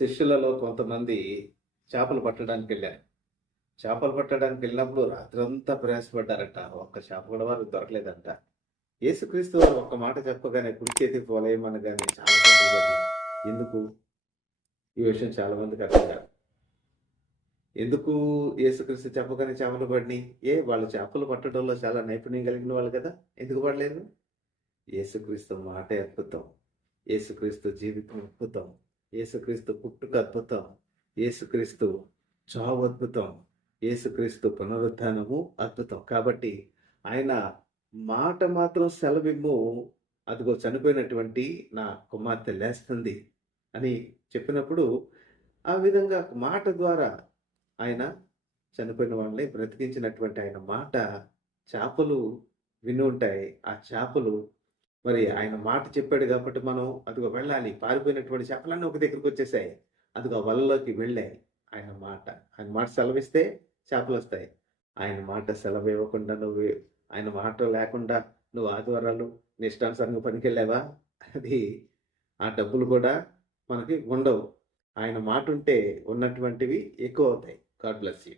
శిష్యులలో కొంతమంది చేపలు పట్టడానికి వెళ్ళారు. చేపలు పట్టడానికి వెళ్ళినప్పుడు రాత్రంతా ప్రయాసపడ్డారట. ఒక్క చేప కూడా వారికి దొరకలేదంట. యేసుక్రీస్తు వారు ఒక్క మాట చెప్పగానే కుడి చేతికి వలయమనగానే చాలా చేపలు పడ్డాయి. ఎందుకు? ఈ విషయం చాలా మందికి అర్థం కాదు. ఎందుకు యేసుక్రీస్తు చెప్పగానే చేపలు పడినాయి? వాళ్ళు చేపలు పట్టడంలో చాలా నైపుణ్యం కలిగిన వాళ్ళు కదా, ఎందుకు పడలేదు? యేసుక్రీస్తు మాటే అద్భుతం. యేసుక్రీస్తు జీవితం అద్భుతం. యేసుక్రీస్తు పుట్టుక అద్భుతం. యేసుక్రీస్తు చావు అద్భుతం. యేసుక్రీస్తు పునరుద్ధానము అద్భుతం. కాబట్టి ఆయన మాట మాత్రం సెలవిమ్ము, అదిగో చనిపోయినటువంటి నా కుమార్తె లేస్తుంది అని చెప్పినప్పుడు, ఆ విధంగా మాట ద్వారా ఆయన చనిపోయిన వాళ్ళని బ్రతికించినటువంటి ఆయన మాట చేపలు విని ఉంటాయి. ఆ చేపలు మరి ఆయన మాట చెప్పాడు కాబట్టి మనం అదిగో వెళ్ళాలి. పారిపోయినటువంటి చేపలన్నీ ఒక దగ్గరికి వచ్చేసాయి. అదిగో వలలోకి వెళ్ళాయి. ఆయన మాట సెలవిస్తే చేపలొస్తాయి. ఆయన మాట సెలవివ్వకుండా ఆయన మాట లేకుండా నువ్వు ఆదివారాలు నీ ఇష్టానుసారంగా పనికెళ్ళావా? అది ఆ డబ్బులు కూడా మనకి ఉండవు. ఆయన మాట ఉంటే ఉన్నటువంటివి ఎక్కువ అవుతాయి. God bless you.